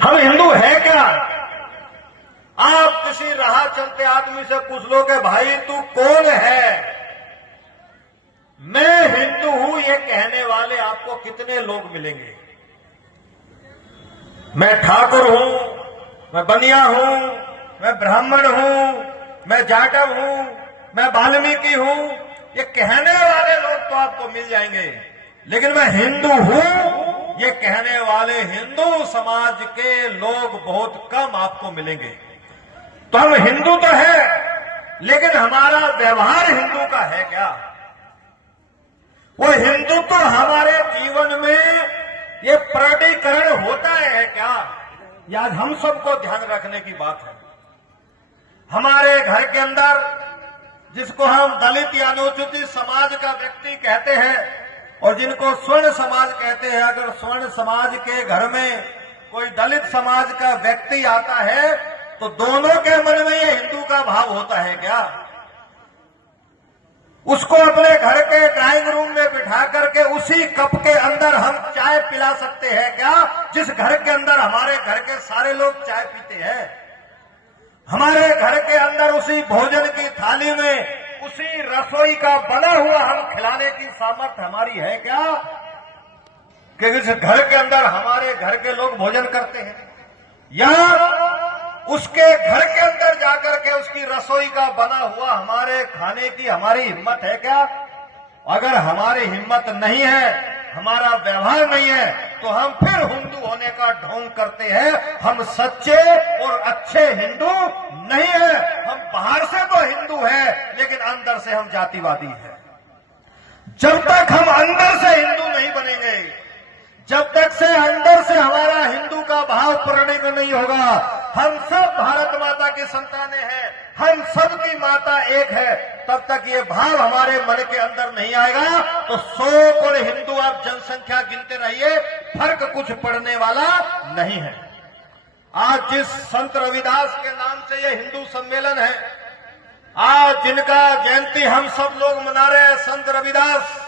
हम हिंदू है क्या? आप किसी राह चलते आदमी से पूछ लो कि भाई तू कौन है? मैं हिंदू हूं ये कहने वाले आपको कितने लोग मिलेंगे? मैं ठाकुर हूं, मैं बनिया हूं, मैं ब्राह्मण हूं, मैं जाटव हूं, मैं वाल्मीकि हूं, ये कहने वाले लोग तो आपको मिल जाएंगे, लेकिन मैं हिंदू हूं ये कहने वाले हिंदू समाज के लोग बहुत कम आपको मिलेंगे। तो हम हिंदू तो है, लेकिन हमारा व्यवहार हिंदू का है क्या? वो हिंदू तो हमारे जीवन में ये प्रकटीकरण होता है क्या? ये आज हम सबको ध्यान रखने की बात है। हमारे घर के अंदर जिसको हम दलित या अनुसूचित समाज का व्यक्ति कहते हैं और जिनको स्वर्ण समाज कहते हैं, अगर स्वर्ण समाज के घर में कोई दलित समाज का व्यक्ति आता है तो दोनों के मन में ये हिंदू का भाव होता है क्या? उसको अपने घर के ड्राइंग रूम में बिठा करके उसी कप के अंदर हम चाय पिला सकते हैं क्या, जिस घर के अंदर हमारे घर के सारे लोग चाय पीते हैं? हमारे घर के अंदर उसी भोजन की थाली में उसी रसोई का बना हुआ हम खिलाने की सामर्थ्य हमारी है क्या, कि इस घर के अंदर हमारे घर के लोग भोजन करते हैं? या उसके घर के अंदर जाकर के उसकी रसोई का बना हुआ हमारे खाने की हमारी हिम्मत है क्या? अगर हमारी हिम्मत नहीं है, हमारा व्यवहार नहीं है, तो हम फिर हिंदू होने का ढोंग करते हैं। हम सच्चे और अच्छे हिंदू नहीं है। हम बाहर से तो हिंदू है, लेकिन अंदर से हम जातिवादी हैं। जब तक हम अंदर से हिंदू नहीं बनेंगे, जब तक से अंदर से हमारा हिंदू का भाव प्रणित नहीं होगा, हम सब भारत माता की संतानें हैं, हम सब की माता एक है, तब तक ये भाव हमारे मन के अंदर नहीं आएगा तो 100 करोड़ हिंदू आप जनसंख्या गिनते रहिए, फर्क कुछ पड़ने वाला नहीं है। आज जिस संत रविदास के नाम से ये हिंदू सम्मेलन है, आज जिनका जयंती हम सब लोग मना रहे हैं, संत रविदास,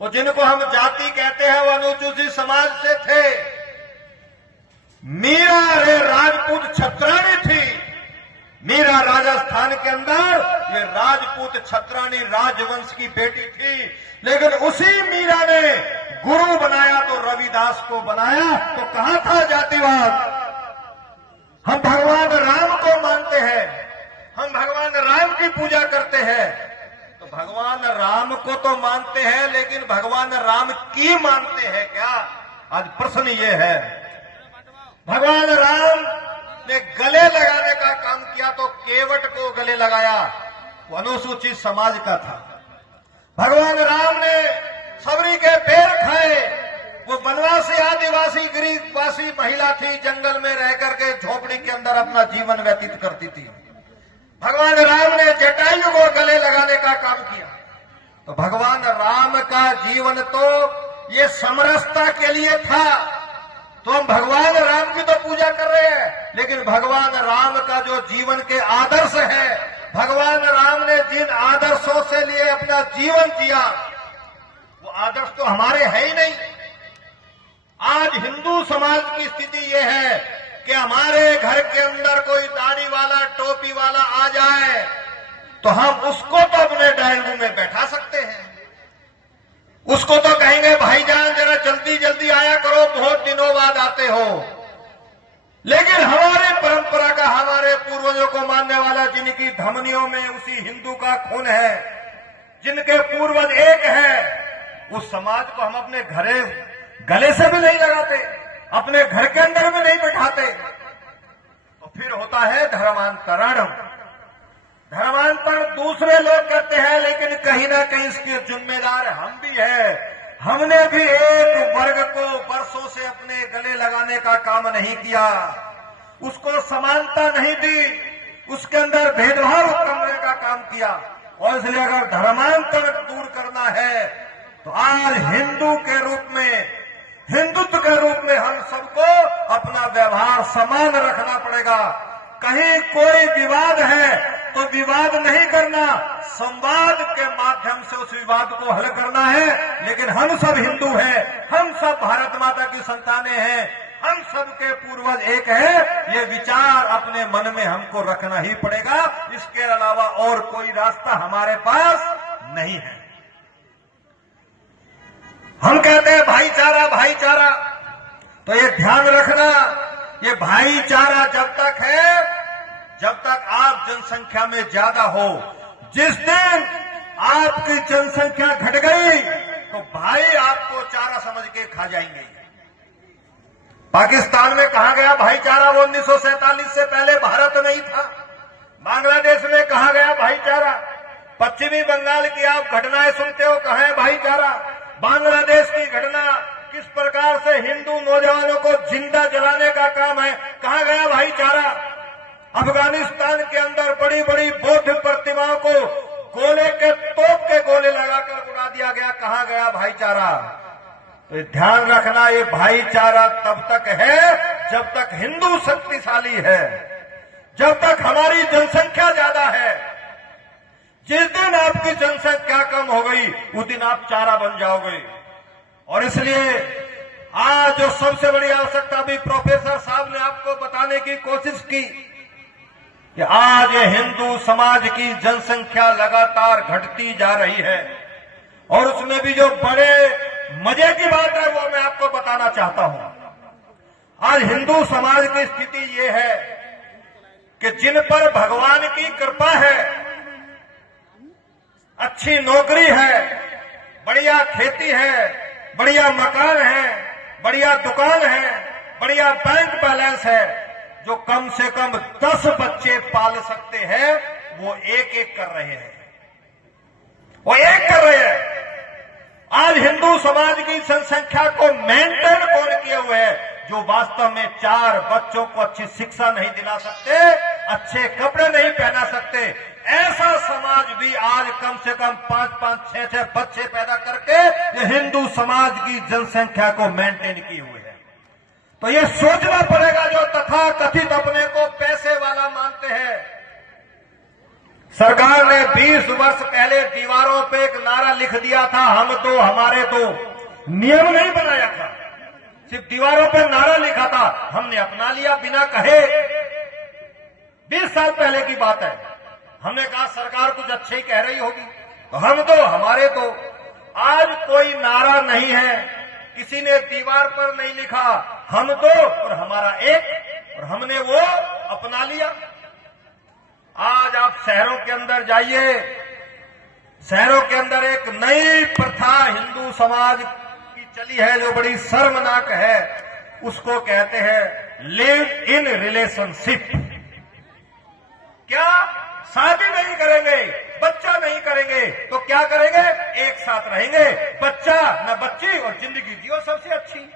वो जिनको हम जाति कहते हैं, वो अनुसूचित समाज से थे। मीरा रे राजपूत छत्राणी थी। मीरा राजस्थान के अंदर ये राजपूत छत्राणी राजवंश की बेटी थी, लेकिन उसी मीरा ने गुरु बनाया तो रविदास को बनाया, तो कहां था जातिवाद? हम भगवान राम को मानते हैं, हम भगवान राम की पूजा करते हैं, तो भगवान राम को तो मानते हैं, लेकिन भगवान राम की मानते हैं क्या? आज प्रश्न ये है। भगवान राम ने गले लगाने का काम किया तो केवट को गले लगाया, वो अनुसूचित समाज का था। भगवान राम ने सबरी के पैर खाए, वो वनवासी आदिवासी गरीबवासी महिला थी, जंगल में रह करके झोपड़ी के अंदर अपना जीवन व्यतीत करती थी। भगवान राम ने जटायु को गले लगाने का काम किया। तो भगवान राम का जीवन तो ये समरसता के लिए था, तो हम भगवान राम की तो पूजा कर रहे हैं, लेकिन भगवान राम का जो जीवन के आदर्श है, भगवान राम ने जिन आदर्शों से लिए अपना जीवन जिया, वो आदर्श तो हमारे है ही नहीं। आज हिंदू समाज की स्थिति ये है कि हमारे घर के अंदर कोई दाढ़ी वाला टोपी वाला आ जाए तो हम उसको तो अपने ड्राइंग रूम में बैठा सकते हैं, उसको तो कहेंगे भाईजान जरा जल्दी जल्दी आया करो, बहुत दिनों बाद आते हो। लेकिन हमारे परंपरा का, हमारे पूर्वजों को मानने वाला, जिनकी धमनियों में उसी हिंदू का खून है, जिनके पूर्वज एक है, उस समाज को हम अपने घरे गले से भी नहीं लगाते, अपने घर के अंदर भी नहीं बिठाते। तो फिर होता है धर्मांतरण। धर्मांतरण दूसरे लोग करते हैं, लेकिन कहीं ना कहीं इसके जिम्मेदार हम भी हैं। हमने भी एक वर्ग को वर्षों से अपने गले लगाने का काम नहीं किया, उसको समानता नहीं दी, उसके अंदर भेदभाव करने का काम किया। और इसलिए अगर धर्मांतरण दूर करना है तो आज हिंदू के रूप में, हिंदुत्व के रूप में हम सबको अपना व्यवहार समान रखना पड़ेगा। कहीं कोई विवाद है तो तो विवाद नहीं करना, संवाद के माध्यम से उस विवाद को हल करना है। लेकिन हम सब हिंदू हैं, हम सब भारत माता की संतानें हैं, हम सबके पूर्वज एक है, ये विचार अपने मन में हमको रखना ही पड़ेगा। इसके अलावा और कोई रास्ता हमारे पास नहीं है। हम कहते हैं भाईचारा भाईचारा, तो ये ध्यान रखना, ये भाईचारा जब तक है जब तक आप जनसंख्या में ज्यादा हो। जिस दिन आपकी जनसंख्या घट गई तो भाई आपको चारा समझ के खा जाएंगे। पाकिस्तान में कहा गया भाईचारा, वो 1947 से पहले भारत में ही था। बांग्लादेश में कहा गया भाईचारा, पश्चिमी बंगाल की आप घटनाएं सुनते हो, कहा है भाईचारा। बांग्लादेश की घटना किस प्रकार से हिंदू नौजवानों को जिंदा जलाने का काम है, कहा गया भाईचारा। अफगानिस्तान के अंदर बड़ी बड़ी बौद्ध प्रतिमाओं को गोले के तोप के गोले लगाकर उड़ा दिया गया, कहा गया भाईचारा। तो ध्यान रखना, ये भाईचारा तब तक है जब तक हिंदू शक्तिशाली है, जब तक हमारी जनसंख्या ज्यादा है। जिस दिन आपकी जनसंख्या कम हो गई उस दिन आप चारा बन जाओगे। और इसलिए आज जो सबसे बड़ी आवश्यकता भी प्रोफेसर साहब ने आपको बताने की कोशिश की कि आज हिंदू समाज की जनसंख्या लगातार घटती जा रही है। और उसमें भी जो बड़े मजे की बात है वो मैं आपको बताना चाहता हूं। आज हिंदू समाज की स्थिति ये है कि जिन पर भगवान की कृपा है, अच्छी नौकरी है, बढ़िया खेती है, बढ़िया मकान है, बढ़िया दुकान है, बढ़िया बैंक बैलेंस है, जो कम से कम 10 बच्चे पाल सकते हैं, वो एक एक कर रहे हैं, वो एक कर रहे हैं। आज हिंदू समाज की जनसंख्या को मेंटेन कौन किए हुए है? जो वास्तव में 4 बच्चों को अच्छी शिक्षा नहीं दिला सकते, अच्छे कपड़े नहीं पहना सकते, ऐसा समाज भी आज कम से कम 5-5, 6-6 बच्चे पैदा करके ये हिंदू समाज की जनसंख्या को मेंटेन किए हुए है। तो ये सोचना पड़ेगा, जो तथाकथित अपने को पैसे वाला मानते हैं। सरकार ने 20 वर्ष पहले दीवारों पे एक नारा लिख दिया था, हम तो हमारे तो, नियम नहीं बनाया था, सिर्फ दीवारों पे नारा लिखा था, हमने अपना लिया बिना कहे। 20 साल पहले की बात है। हमने कहा सरकार कुछ अच्छे ही कह रही होगी, तो हम तो हमारे तो। आज कोई नारा नहीं है, किसी ने दीवार पर नहीं लिखा हम तो और हमारा एक, और हमने वो अपना लिया। आज आप शहरों के अंदर जाइए, शहरों के अंदर एक नई प्रथा हिंदू समाज की चली है जो बड़ी शर्मनाक है, उसको कहते हैं लिव इन रिलेशनशिप। क्या? शादी नहीं करेंगे, बच्चा नहीं करेंगे, तो क्या करेंगे? एक साथ रहेंगे, बच्चा न बच्ची, और जिंदगी जियो सबसे अच्छी।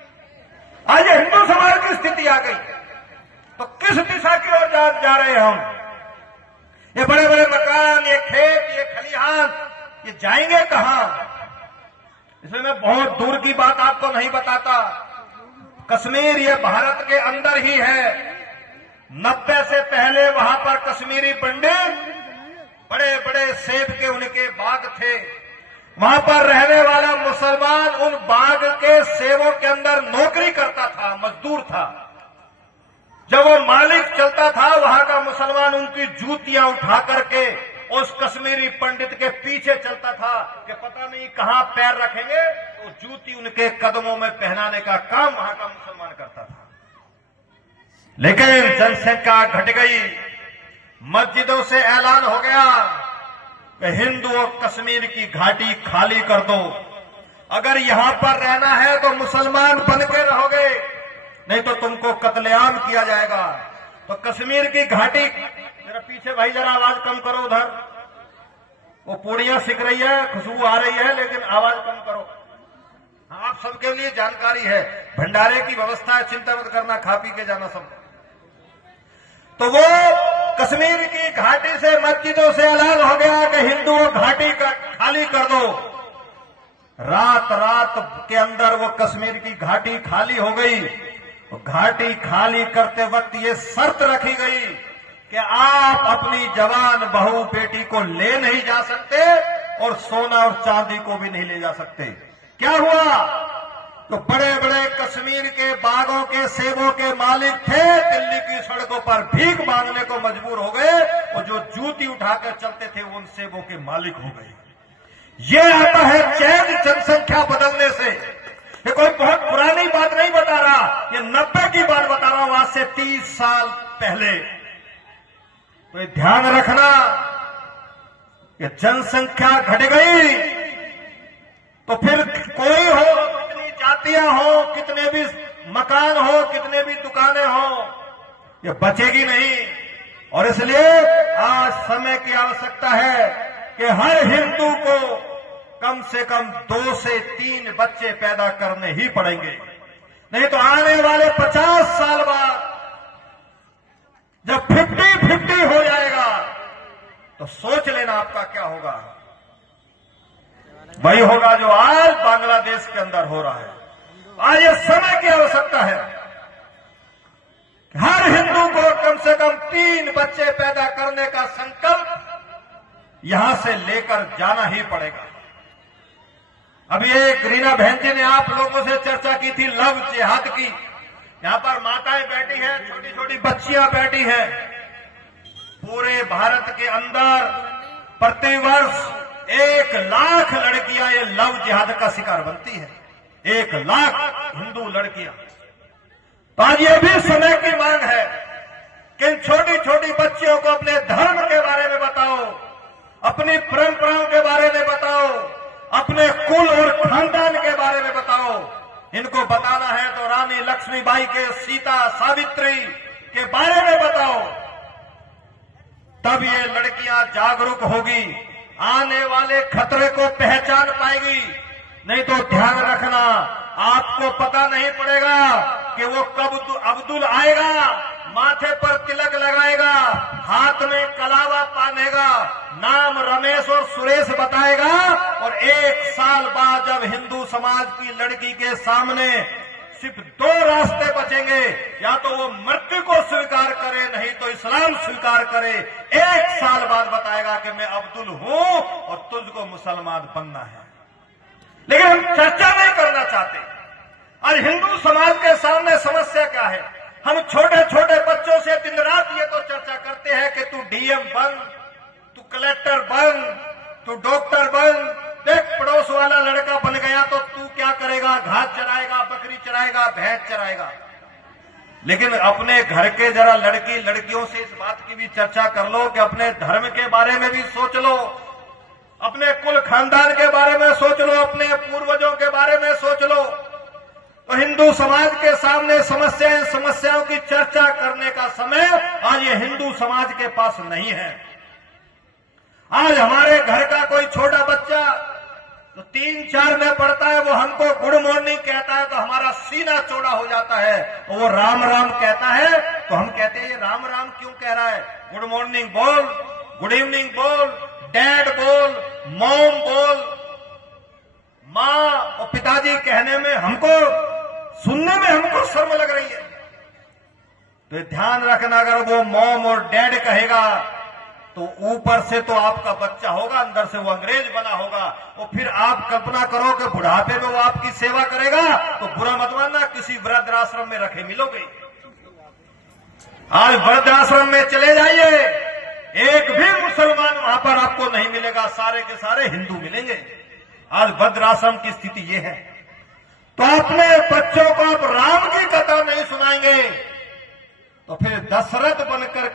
आज हिंदू समाज की स्थिति आ गई, तो किस दिशा की ओर जा रहे हैं हम? ये बड़े बड़े मकान, ये खेत, ये खलिहान, ये जाएंगे कहां? इसलिए मैं बहुत दूर की बात आपको नहीं बताता। कश्मीर ये भारत के अंदर ही है। 90 से पहले वहां पर कश्मीरी पंडित, बड़े बड़े सेब के उनके बाग थे, वहां पर रहने वाला मुसलमान उन बाग के सेबों के अंदर नौकरी करता था, मजदूर था। जब वो मालिक चलता था, वहां का मुसलमान उनकी जूतियां उठा करके उस कश्मीरी पंडित के पीछे चलता था कि पता नहीं कहां पैर रखेंगे, तो जूती उनके कदमों में पहनाने का काम वहां का मुसलमान करता था। लेकिन जनसंख्या घट गई, मस्जिदों से ऐलान हो गया कि हिंदू और कश्मीर की घाटी खाली कर दो। अगर यहां पर रहना है तो मुसलमान बन के रहोगे, नहीं तो तुमको कत्लेआम किया जाएगा। तो कश्मीर की घाटी, मेरा पीछे भाई जरा आवाज कम करो, उधर वो पूड़ियां सिक रही है, खुशबू आ रही है, लेकिन आवाज कम करो। हाँ, आप सबके लिए जानकारी है, भंडारे की व्यवस्था है, चिंता मत करना, खा पी के जाना सब। तो वो कश्मीर की घाटी से मस्जिदों से ऐलान हो गया कि हिंदुओं घाटी का खाली कर दो। रात रात के अंदर वो कश्मीर की घाटी खाली हो गई। घाटी खाली करते वक्त ये शर्त रखी गई कि आप अपनी जवान बहू बेटी को ले नहीं जा सकते और सोना और चांदी को भी नहीं ले जा सकते। क्या हुआ? तो बड़े बड़े कश्मीर के बागों के सेबों के मालिक थे, दिल्ली की सड़कों पर भीख मांगने को मजबूर हो गए और जो जूती उठाकर चलते थे उन सेबों के मालिक हो गए। ये आता है चैन जनसंख्या बदलने से। ये कोई बहुत पुरानी बात नहीं बता रहा, ये 90 की बात बता रहा हूं, आज से 30 साल पहले। तो ध्यान रखना कि जनसंख्या घट गई तो फिर कोई हो, कितनी जातियां हो, कितने भी मकान हो, कितने भी दुकानें हो, ये बचेगी नहीं। और इसलिए आज समय की आवश्यकता है कि हर हिंदू को कम से कम 2 से 3 बच्चे पैदा करने ही पड़ेंगे, नहीं तो आने वाले 50 साल बाद जब 50-50 हो जाएगा तो सोच लेना आपका क्या होगा। वही होगा जो आज बांग्लादेश के अंदर हो रहा है। आज ये समय की आवश्यकता है, हर हिंदू को कम से कम 3 बच्चे पैदा करने का संकल्प यहां से लेकर जाना ही पड़ेगा। अभी एक रीना बहन जी ने आप लोगों से चर्चा की थी लव जिहाद की। यहां पर माताएं बैठी हैं, छोटी छोटी बच्चियां बैठी हैं। पूरे भारत के अंदर प्रतिवर्ष 1 लाख लड़कियां ये लव जिहाद का शिकार बनती है। 1 लाख हिंदू लड़कियां। तो आज ये भी समय की मांग है कि इन छोटी छोटी बच्चियों को अपने धर्म के बारे में बताओ, अपनी परंपराओं के बारे में बताओ, अपने कुल और खानदान के बारे में बताओ। इनको बताना है तो रानी लक्ष्मीबाई के, सीता सावित्री के बारे में बताओ, तब ये लड़कियां जागरूक होगी, आने वाले खतरे को पहचान पाएगी। नहीं तो ध्यान रखना, आपको पता नहीं पड़ेगा कि वो कब अब्दुल आएगा, माथे पर तिलक लगाएगा, हाथ में कलावा बांधेगा, नाम रमेश और सुरेश बताएगा, और 1 साल बाद जब हिंदू समाज की लड़की के सामने सिर्फ 2 रास्ते बचेंगे, या तो वो मृत्यु को स्वीकार करे, नहीं तो इस्लाम स्वीकार करे। 1 साल बाद बताएगा कि मैं अब्दुल हूं और तुझको मुसलमान बनना है। लेकिन हम चर्चा नहीं करना चाहते। और हिंदू समाज के सामने समस्या क्या है? हम छोटे छोटे बच्चों से दिन रात ये तो चर्चा करते हैं कि तू डीएम बन, तू कलेक्टर बन, तू डॉक्टर बन। देख, पड़ोस वाला लड़का बन गया तो तू क्या करेगा? घास चराएगा, बकरी चराएगा, भैंस चराएगा। लेकिन अपने घर के जरा लड़कियों से इस बात की भी चर्चा कर लो कि अपने धर्म के बारे में भी सोच लो, अपने कुल खानदान के बारे में सोच लो, अपने पूर्वजों के बारे में सोच लो। तो हिंदू समाज के सामने समस्याओं की चर्चा करने का समय आज ये हिंदू समाज के पास नहीं है। आज हमारे घर का कोई छोटा बच्चा तो 3-4 में पढ़ता है, वो हमको गुड मॉर्निंग कहता है तो हमारा सीना चौड़ा हो जाता है। और वो राम राम कहता है तो हम कहते हैं ये राम राम क्यों कह रहा है? गुड मॉर्निंग बोल, गुड इवनिंग बोल, डैड बोल, मॉम बोल। माँ और पिताजी कहने में सुनने में हमको शर्म लग रही है। तो ध्यान रखना, अगर वो मॉम और डैड कहेगा तो ऊपर से तो आपका बच्चा होगा, अंदर से वो अंग्रेज बना होगा। और फिर आप कल्पना करो कि बुढ़ापे में वो आपकी सेवा करेगा, तो बुरा मत मानना, किसी वृद्धाश्रम में रखे मिलोगे। आज वृद्धाश्रम में चले जाइए, एक भी मुसलमान वहां पर आपको नहीं मिलेगा, सारे के सारे हिंदू मिलेंगे। आज वृद्धाश्रम की स्थिति ये है। तो अपने बच्चों को आप राम की कथा नहीं सुनाएंगे तो फिर दशरथ बनकर